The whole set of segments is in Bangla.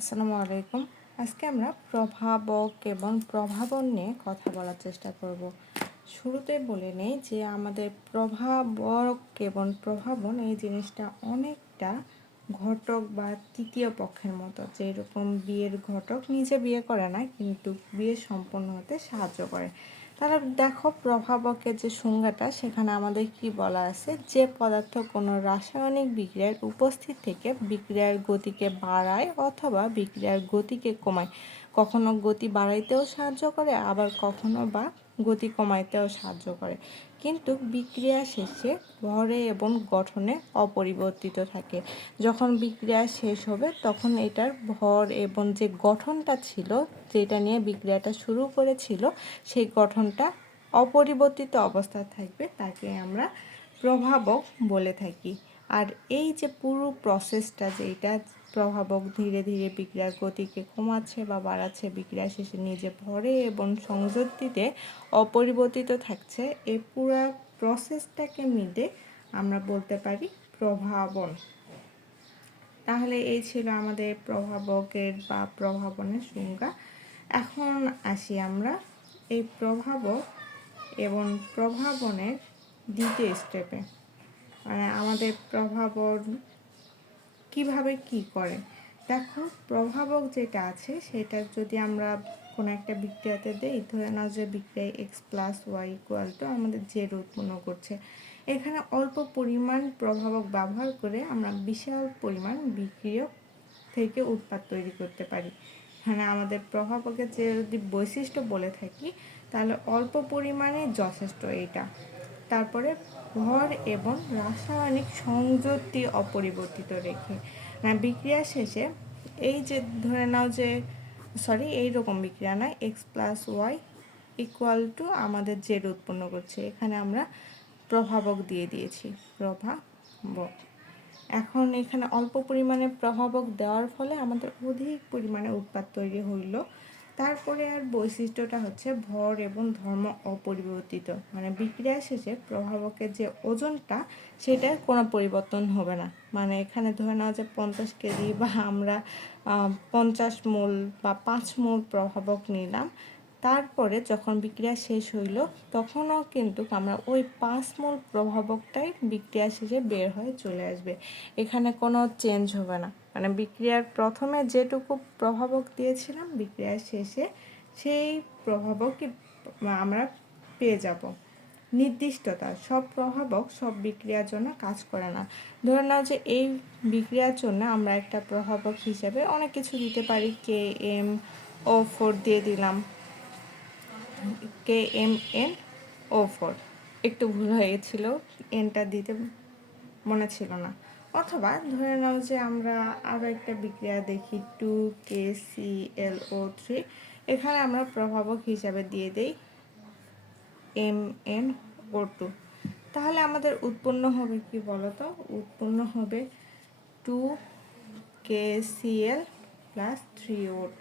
আসসালামু আলাইকুম। আজকে আমরা প্রভাবক এবং প্রভাবন নিয়ে কথা বলার চেষ্টা করব। শুরুতে বলে নেই যে আমাদের প্রভাবক এবং প্রভাবন এই জিনিসটা অনেকটা ঘটক বা তৃতীয় পক্ষের মতো, যেরকম বিয়ের ঘটক নিজে বিয়ে করে না কিন্তু বিয়ে সম্পন্ন হতে সাহায্য করে। তাহলে দেখো প্রভাবকের যে সংজ্ঞাটা, সেখানে আমাদের কি বলা আছে, যে পদার্থ কোনো রাসায়নিক বিক্রিয়ার উপস্থিত থেকে বিক্রিয়ার গতিকে বাড়ায় অথবা বিক্রিয়ার গতিকে কমায়। কখনো গতি বাড়াইতেও সাহায্য করে, আবার কখনো বা গতি কমাইতেও সাহায্য করে, কিন্তু বিক্রিয়া শেষে ভরে এবং গঠনে অপরিবর্তিত থাকে। যখন বিক্রিয়া শেষ হবে তখন এটার ভর এবং যে গঠনটা ছিল, যেটা নিয়ে বিক্রিয়াটা শুরু করেছিল, সেই গঠনটা অপরিবর্তিত অবস্থায় থাকবে, তাকে আমরা প্রভাবক বলে থাকি। আর এই যে পুরো প্রসেসটা, যেটা প্রভাবক ধীরে ধীরে বিক্রিয়ার গতিকে কমাচ্ছে বা বাড়াচ্ছে, বিক্রিয়া শেষে নিজে ভরে এবং সংযুক্তিতে অপরিবর্তিত থাকছে, এই পুরো প্রসেসটাকে মিলে আমরা বলতে পারি প্রভাবন। তাহলে এই ছিল আমাদের প্রভাবকের বা প্রভাবনের সংজ্ঞা। এখন আসি আমরা এই প্রভাবক এবং প্রভাবনের দ্বিতীয় স্টেপে, মানে আমাদের প্রভাবন কিভাবে কি করে। দেখো, প্রভাবক যেটা আছে সেটা যদি আমরা কোনো একটা বিক্রিয়াতে দেই, ধরে নাও যে বিক্রিয়ায় x+y = আমাদের জেড উৎপন্ন করছে। এখানে অল্প পরিমাণ প্রভাবক ব্যবহার করে আমরা বিশাল পরিমাণ বিক্রিয়ক থেকে উৎপাদ তৈরি করতে পারি। মানে আমাদের প্রভাবকের যে যদি বৈশিষ্ট্য বলে থাকি, তাহলে অল্প পরিমাণে যথেষ্ট এইটা। তারপরে ভর এবং রাসায়নিক সংযুক্তি অপরিবর্তিত রেখে, মানে বিক্রিয়া শেষে এই যে ধরে নাও যে এইরকম বিক্রিয়া নয়, x+y = আমাদের জেড উৎপন্ন করছে, এখানে আমরা প্রভাবক দিয়ে দিয়েছি প্রভাবক। এখন এখানে অল্প পরিমাণে প্রভাবক দেওয়ার ফলে আমাদের অধিক পরিমাণে উৎপাদ তৈরি হইল। তারপরে আর বৈশিষ্ট্যটা হচ্ছে ভর এবং ধর্ম অপরিবর্তিত, মানে বিক্রিয়া শেষে প্রভাবকের যে ওজনটা, সেটার কোনো পরিবর্তন হবে না। মানে এখানে ধরে নেওয়া যে 50 কেজি বা আমরা 50 মোল বা 5 মোল প্রভাবক নিলাম, তারপরে যখন বিক্রিয়া শেষ হইল তখনও কিন্তু আমরা ওই 5 মোল প্রভাবকটাই বিক্রিয়া শেষে বের হয়ে চলে আসবে, এখানে কোনো চেঞ্জ হবে না। মানে বিক্রিয়ার প্রথমে যেটুকু প্রভাবক দিয়েছিলাম, বিক্রিয়ার শেষে সেই প্রভাবকই আমরা পেয়ে যাব। নির্দিষ্টতা, সব প্রভাবক সব বিক্রিয়ার জন্য কাজ করে না। ধরে নাও যে এই বিক্রিয়ার জন্য আমরা একটা প্রভাবক হিসেবে অনেক কিছু দিতে পারি, KMO4 দিয়ে দিলাম, KMnO4, একটু ভুল হয়ে গেছিল, এনটা দিতে মনে ছিল না। অথবা ধরে নাও যে আমরা আরও একটা বিক্রিয়া দেখি, 2KClO3, এখানে আমরা প্রভাবক হিসাবে দিয়ে দেই MnO2। তাহলে আমাদের উৎপন্ন হবে কি বলতো, উৎপন্ন হবে 2KCl+3O2।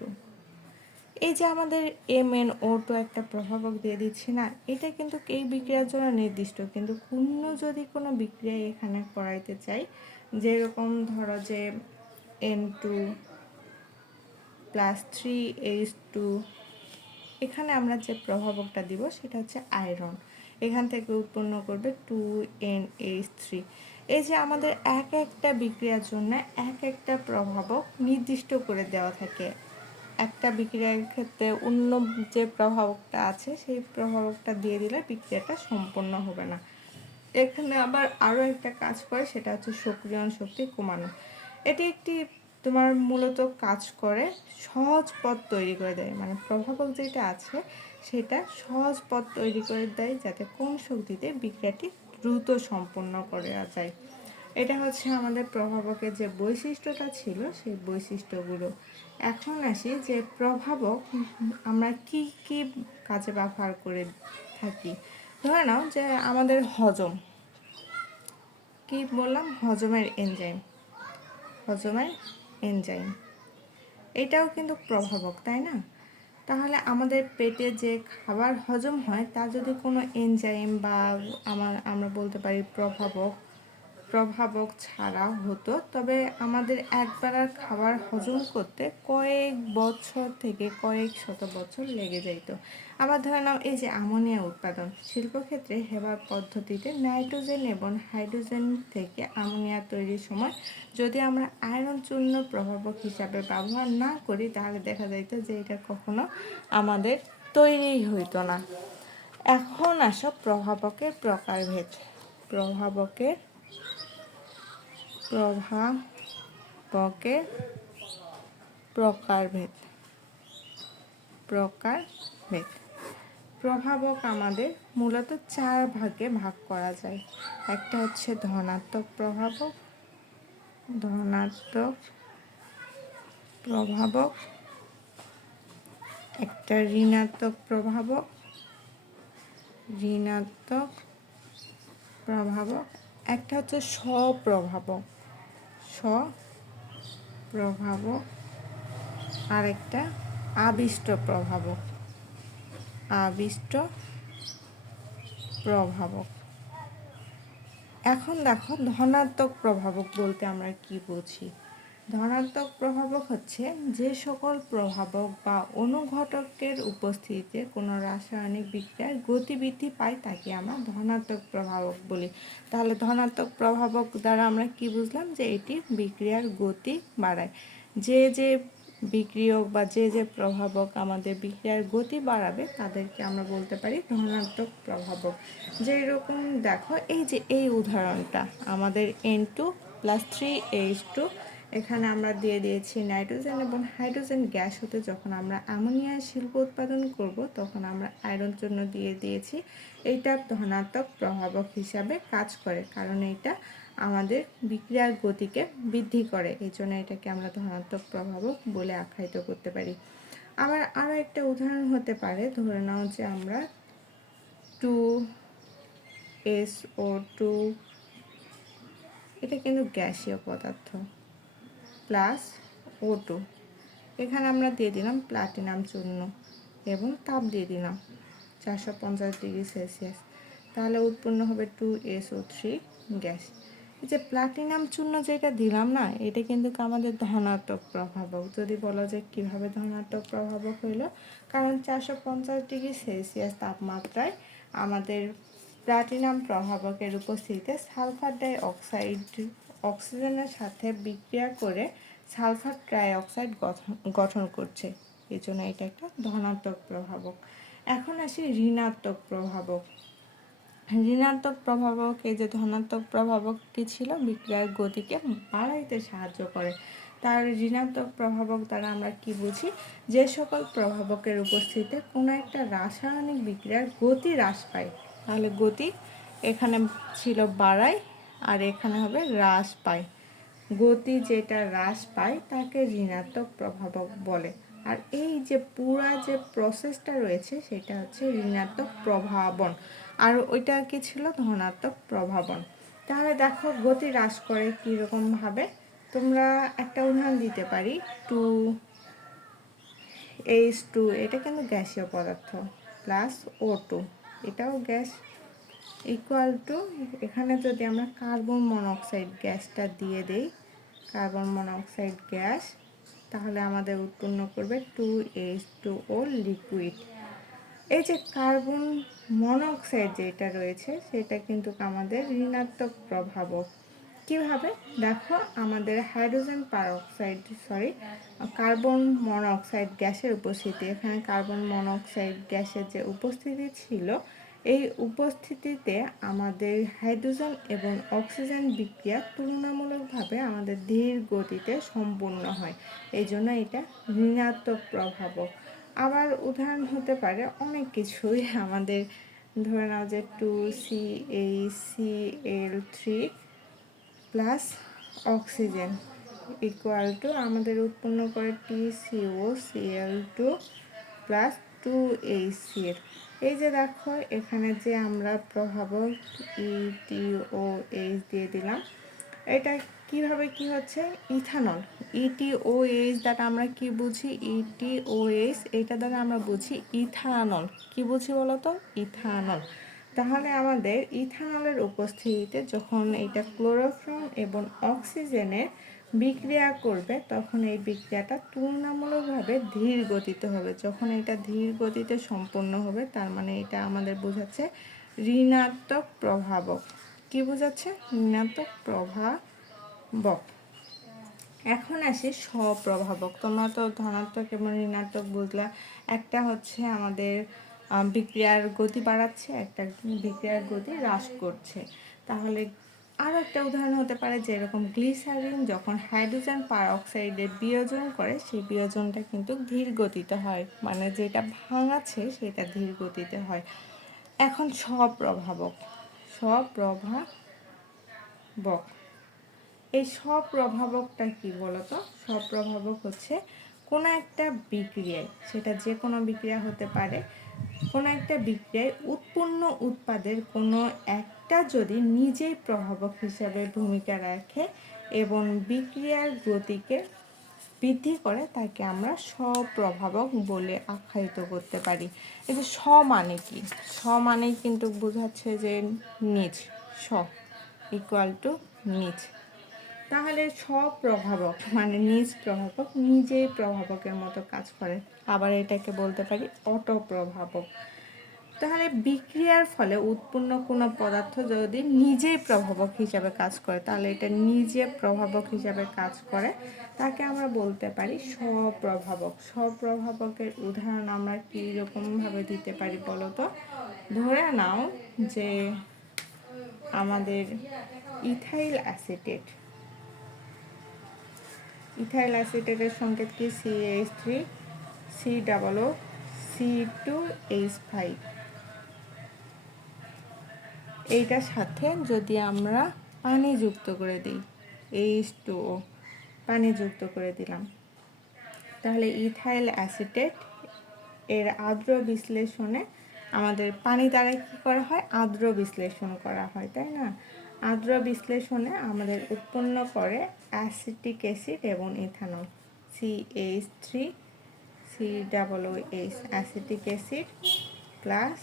এই যে আমাদের MnO2 একটা প্রভাবক দিয়ে দিচ্ছি না, এটা কিন্তু এই বিক্রিয়ার জন্য নির্দিষ্ট, কিন্তু অন্য যদি কোনো বিক্রিয়া এখানে করাইতে চাই, যেরকম ধরো যে N2+3H2, এখানে আমরা যে প্রভাবকটা দিব সেটা হচ্ছে আয়রন, এখান থেকে উৎপন্ন করবে 2NH3। এই যে আমাদের এক একটা বিক্রিয়ার জন্য এক একটা প্রভাবক নির্দিষ্ট করে দেওয়া থাকে। একটা বিক্রিয়ার ক্ষেত্রে অন্য যে প্রভাবকটা আছে সেই প্রভাবকটা দিয়ে দিলে বিক্রিয়াটা সম্পন্ন হবে না। এখানে আবার আরও একটা কাজ করে, সেটা হচ্ছে সক্রিয়ণ শক্তি কমানো। এটি একটি তোমার মূলত কাজ করে সহজ পথ তৈরি করে দেয়, মানে প্রভাবক যেটা আছে সেটা সহজ পথ তৈরি করে দেয় যাতে কম শক্তিতে বিক্রিয়াটি দ্রুত সম্পন্ন করা যায়। এটা হচ্ছে আমাদের প্রভাবকের যে বৈশিষ্ট্যটা ছিল সেই বৈশিষ্ট্যগুলো। এখন আসি যে প্রভাবক আমরা কি কি কাজে ব্যবহার করে থাকি। ধরে নাও যে আমাদের হজম, কি বললাম, হজমের এনজাইম এটাও কিন্তু প্রভাবক, তাই না? তাহলে আমাদের পেটে যে খাবার হজম হয় তা যদি কোনো এনজাইম বা আমরা বলতে পারি প্রভাবক প্রভাবক ছাড়াও হতো, তবে আমাদের একবার আর খাবার হজম করতে কয়েক বছর থেকে কয়েক শত বছর লেগে যাইত। আবার ধরে নাও এই যে অ্যামোনিয়া উৎপাদন, শিল্পক্ষেত্রে হেবার পদ্ধতিতে নাইট্রোজেন এবং হাইড্রোজেন থেকে অ্যামোনিয়া তৈরির সময় যদি আমরা আয়রন চূর্ণ প্রভাবক হিসাবে ব্যবহার না করি, তাহলে দেখা যাইত যে এটা কখনো আমাদের তৈরিই হইতো না। এখন আসো প্রভাবকের প্রকারভেদ। প্রভাবকের প্রকারভেদ। প্রভাবক আমাদের মূলত 4 ভাগে ভাগ করা যায়। একটা হচ্ছে ধনাত্মক প্রভাবক, একটা ঋণাত্মক প্রভাবক, একটা হচ্ছে স্বপ্রভাবক, আর একটা আবিষ্ট প্রভাবক। এখন দেখো ধনাত্মক প্রভাবক বলতে আমরা কি বুঝি। ধনাত্মক প্রভাবক হচ্ছে যে সকল প্রভাবক বা অনুঘটকের উপস্থিতিতে কোনো রাসায়নিক বিক্রিয়ার গতিবৃদ্ধি পায় তাকে আমরা ধনাত্মক প্রভাবক বলি। তাহলে ধনাত্মক প্রভাবক দ্বারা আমরা কি বুঝলাম, যে এটি বিক্রিয়ার গতি বাড়ায়। যে বিক্রিয়ক বা যে প্রভাবক আমাদের বিক্রিয়ার গতি বাড়াবে তাদেরকে আমরা বলতে পারি ধনাত্মক প্রভাবক। যেরকম দেখো এই যে এই উদাহরণটা, আমাদের N2+3H2, এখানে আমরা দিয়ে দিয়েছি নাইট্রোজেন এবং হাইড্রোজেন গ্যাস হতে যখন আমরা অ্যামোনিয়ার শিল্প উৎপাদন করব তখন আমরা আয়রন চূর্ণ দিয়ে দিয়েছি। এইটা ধনাত্মক প্রভাবক হিসাবে কাজ করে, কারণ এটা আমাদের বিক্রিয়ার গতিকে বৃদ্ধি করে, এই জন্য এটাকে আমরা ধনাত্মক প্রভাবক বলে আখ্যায়িত করতে পারি। আবার আরও একটা উদাহরণ হতে পারে, ধরে নাও যে আমরা 2SO2, এটা কিন্তু গ্যাসীয় পদার্থ, প্লাস O2, এখানে আমরা দিয়ে দিলাম প্লাটিনাম চূর্ণ এবং তাপ দিয়ে দিলাম 450 ডিগ্রি সেলসিয়াস, তাহলে উৎপন্ন হবে 2SO3 গ্যাস। এই যে প্লাটিনাম চূর্ণ যেটা দিলাম না, এটা কিন্তু আমাদের ধনাত্মক প্রভাবক। যদি বলো যে কীভাবে ধনাত্মক প্রভাবক হইল, কারণ 450 ডিগ্রি সেলসিয়াস তাপমাত্রায় আমাদের প্লাটিনাম প্রভাবকের উপস্থিতিতে সালফার ডাই অক্সাইড অক্সিজেনের সাথে বিক্রিয়া করে সালফার ট্রাইঅক্সাইড গঠন করছে, এই জন্য এটা একটা ধনাত্মক প্রভাবক। এখন আসি ঋণাত্মক প্রভাবক। ঋণাত্মক প্রভাবক, এই যে ধনাত্মক প্রভাবক কি ছিল, বিক্রিয়ার গতিকে বাড়াইতে সাহায্য করে। তার ঋণাত্মক প্রভাবক দ্বারা আমরা কি বুঝি, যে সকল প্রভাবকের উপস্থিতিতে কোনো একটা রাসায়নিক বিক্রিয়ার গতি হ্রাস পায়, তাহলে গতি এখানে ছিল বাড়ায় আর এখানে হবে হ্রাস পায়। গতি যেটা হ্রাস পায় তাকে ঋণাত্মক প্রভাবক বলে। আর এই যে পুরা যে প্রসেসটা রয়েছে সেটা হচ্ছে ঋণাত্মক প্রভাবন, আর ওইটা কি ছিল, ধনাত্মক প্রভাবন। তাহলে দেখো গতি হ্রাস করে কীরকমভাবে, তোমরা একটা উদাহরণ দিতে পারি, 2H2, এটা কিন্তু গ্যাসীয় পদার্থ, প্লাস O2, এটাও গ্যাস, ইকুয়াল টু, এখানে যদি আমরা কার্বন মনোক্সাইড গ্যাসটা দিয়ে দেই, কার্বন মনোক্সাইড গ্যাস, তাহলে আমাদের উৎপন্ন করবে 2H2O লিকুইড। এই যে কার্বন মনোক্সাইড যেটা রয়েছে সেটা কিন্তু আমাদের ঋণাত্মক প্রভাবক। কিভাবে দেখো, আমাদের কার্বন মনোক্সাইড গ্যাসের উপস্থিতি, এখানে কার্বন মনোক্সাইড গ্যাসের যে উপস্থিতি ছিল, এই উপস্থিতিতে আমাদের হাইড্রোজেন এবং অক্সিজেন বিক্রিয়া তুলনামূলকভাবে আমাদের ধীর গতিতে সম্পূর্ণ হয়, এই জন্য এটা ঋণাত্মক প্রভাবক। আবার উদাহরণ হতে পারে অনেক কিছুই, আমাদের ধরে নাও যে 2CaCl3 plus oxygen equal to আমাদের উৎপন্ন করে TCOCl2 প্লাস 2HCl। এই যে দেখো এখানে যে আমরা প্রভাবক ETOH দিয়ে দিলাম, এটা কিভাবে কি হচ্ছে, ইথানল, ETOH দ্বারা আমরা কি বুঝি, ETOH এটা দ্বারা আমরা বুঝি ইথানল। কি বুঝি বলো তো, ইথানল। তাহলে আমাদের ইথানলের উপস্থিতিতে যখন এটা ক্লোরোফর্ম এবং অক্সিজেনের বিক্রিয়া করবে তখন এই বিক্রিয়াটা তুলনামূলকভাবে ধীর গতিতে হবে। যখন এটা ধীর গতিতে সম্পন্ন হবে তার মানে এটা আমাদের বোঝাচ্ছে ঋণাত্মক প্রভাবক। কি বোঝাচ্ছে? ঋণাত্মক প্রভাবক। এখন আসি স্বপ্রভাবক। তোমরা তো ধনাত্মক এবং ঋণাত্মক বুঝলা। একটা হচ্ছে আমাদের বিক্রিয়ার গতি বাড়াচ্ছে, একটা বিক্রিয়ার গতি হ্রাস করছে। তাহলে আরও একটা উদাহরণ হতে পারে যে এরকম গ্লিসারিন যখন হাইড্রোজেন পারঅক্সাইডের বিয়োজন করে সেই বিয়োজনটা কিন্তু ধীর গতিতে হয়, মানে যেটা ভাঙাচ্ছে সেটা ধীর গতিতে হয়। এখন স্বপ্রভাবক। স্বপ্রভাবক, এই স্বপ্রভাবকটা কি বলতো? স্বপ্রভাবক হচ্ছে কোনো একটা বিক্রিয়ায়, সেটা যে কোনো বিক্রিয়া হতে পারে, কোনো একটা বিক্রিয়ায় উৎপন্ন উৎপাদের কোনো একটা যদি নিজেই প্রভাবক হিসাবে ভূমিকা রাখে এবং বিক্রিয়ার গতিকে বৃদ্ধি করে তাকে আমরা স্বপ্রভাবক বলে আখ্যায়িত করতে পারি। এই যে স্ব মানে কি? স্ব মানেই কিন্তু বোঝাচ্ছে যে নিজ, স্ব ইকুয়াল টু নিজ। তাহলে স্বপ্রভাবক মানে নিজ প্রভাবক, নিজেই প্রভাবকের মতো কাজ করে। আবার এটাকে বলতে পারি অটোপ্রভাবক। তাহলে বিক্রিয়ার ফলে উৎপন্ন কোনো পদার্থ যদি নিজেই প্রভাবক হিসাবে কাজ করে তাহলে এটা নিজে প্রভাবক হিসাবে কাজ করে, তাকে আমরা বলতে পারি স্বপ্রভাবক। স্বপ্রভাবকের উদাহরণ আমরা কীরকমভাবে দিতে পারি বলো তো? ধরে নাও যে আমাদের ইথাইল অ্যাসিটেট, ইথাইল অ্যাসিটেটের সংকেত কি? CH3 COO C2H5। এইটার সাথে যদি আমরা পানি যুক্ত করে দিই, H2O, পানি যুক্ত করে দিলাম, তাহলে ইথাইল অ্যাসিটেট এর আর্দ্র বিশ্লেষণে আমাদের পানি দ্বারা কী করা হয়? আর্দ্র বিশ্লেষণ করা হয়, তাই না? আর্দ্র বিশ্লেষণে আমাদের উৎপন্ন করে অ্যাসিটিক অ্যাসিড এবং ethanol, CH3COOH, acetic acid plus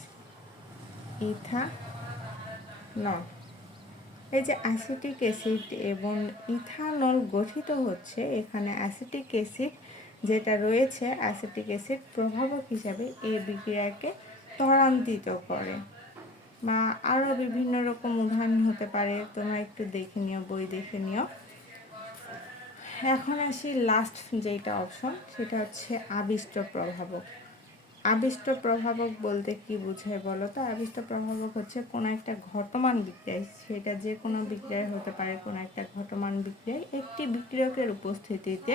ethanol. এই যে অ্যাসিটিক অ্যাসিড এবং ইথানল গঠিত হচ্ছে, এখানে অ্যাসিটিক অ্যাসিড যেটা রয়েছে, অ্যাসিটিক অ্যাসিড প্রভাবক হিসাবে এই বিক্রিয়াকে ত্বরান্বিত করে। বা আরও বিভিন্ন রকম উদাহরণ হতে পারে, তোমরা একটু দেখে নিও, বই দেখে নিও। এখন আসি লাস্ট যেটা অপশন, সেটা হচ্ছে আবিষ্ট প্রভাবক। আবিষ্ট প্রভাবক বলতে কি বোঝায় বলো তো? আবিষ্ট প্রভাবক হচ্ছে কোনো একটা ঘটমান বিক্রিয়ায়, সেটা যে কোনো বিক্রিয়ায় হতে পারে, কোনো একটা ঘটমান বিক্রিয়ায় একটি বিক্রিয়কের উপস্থিতিতে,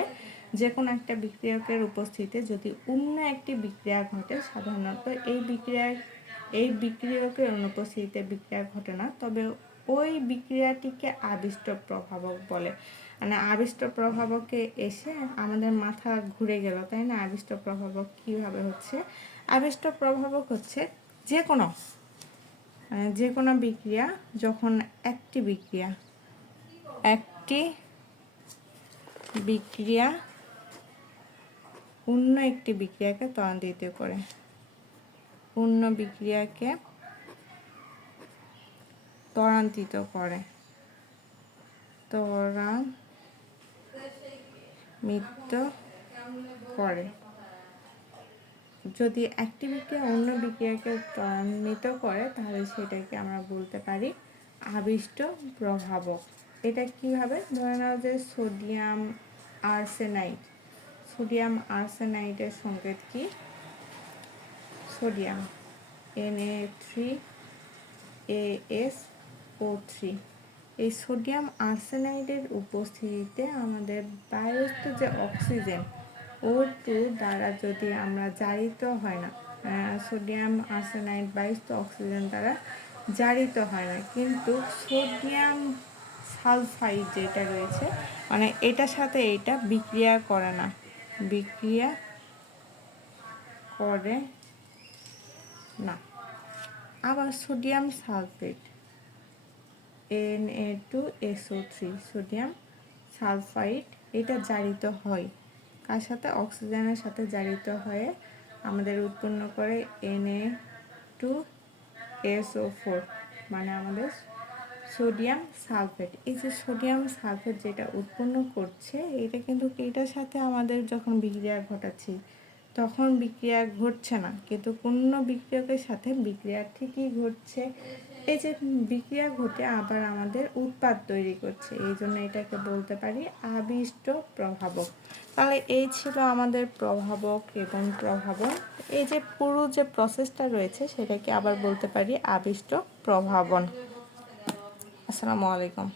যে কোনো একটা বিক্রিয়কের উপস্থিতিতে যদি অন্য একটি বিক্রিয়া ঘটে, সাধারণত এই বিক্রিয়কের অনুপস্থিতিতে বিক্রিয়া ঘটে না, তবে ওই বিক্রিয়াটিকে আবিষ্ট প্রভাবক বলে। মানে আবিষ্ট প্রভাবকে এসে আমাদের মাথা ঘুরে গেল, তাই না? আবিষ্ট প্রভাবক কীভাবে হচ্ছে? আবিষ্ট প্রভাবক হচ্ছে যে কোনো বিক্রিয়া যখন একটি বিক্রিয়া অন্য একটি বিক্রিয়াকে ত্বরান্বিত করে, অন্য বিক্রিয়াকে ত্বরান্বিত করে, যদি একটি বিক্রিয়া অন্য বিক্রিয়াকে ত্বরান্বিত করে তাহলে সেটাকে আমরা বলতে পারি আবিষ্ট প্রভাবক। এটা কিভাবে? ধরে নাও যে সোডিয়াম আর্সেনাইডের সংকেত কি? Sodium Na3AsO3। এই সোডিয়াম আর্সেনাইডের উপস্থিতিতে আমাদের বায়ুস্থ যে অক্সিজেন O2 দ্বারা যদি আমরা জারিত হয় না, সোডিয়াম আর্সেনাইড বায়ুস্থ অক্সিজেন দ্বারা জারিত হয় না, কিন্তু সোডিয়াম সালফাইড যেটা রয়েছে, মানে এটার সাথে এটা বিক্রিয়া করে না, আবার sodium sulphate Na2SO3, sodium sulphide, এটা জারিত হয় কার সাথে? অক্সিজেনের সাথে জারিত হয়ে আমাদের উৎপন্ন করে Na2 SO4, মানে আমাদের সোডিয়াম সালফেট। এই যে সোডিয়াম সালফেট যেটা উৎপন্ন করছে, এটা কিন্তু এটার সাথে আমাদের যখন বিক্রিয়া ঘটাচ্ছি তখন বিক্রিয়া ঘটছে না, কিন্তু কোনো বিক্রিয়কের সাথে বিক্রিয়া ঠিকই ঘটছে। এই যে বিক্রিয়া ঘটে আবার আমাদের উৎপাদ তৈরি করছে, এই জন্য এটাকে বলতে পারি আবিষ্ট প্রভাবক। তাহলে এই ছিল আমাদের প্রভাবক এবং প্রভাবন। এই যে পুরো যে প্রসেসটা রয়েছে সেটাকে আবার বলতে পারি আবিষ্ট প্রভাবন। আসসালামু আলাইকুম।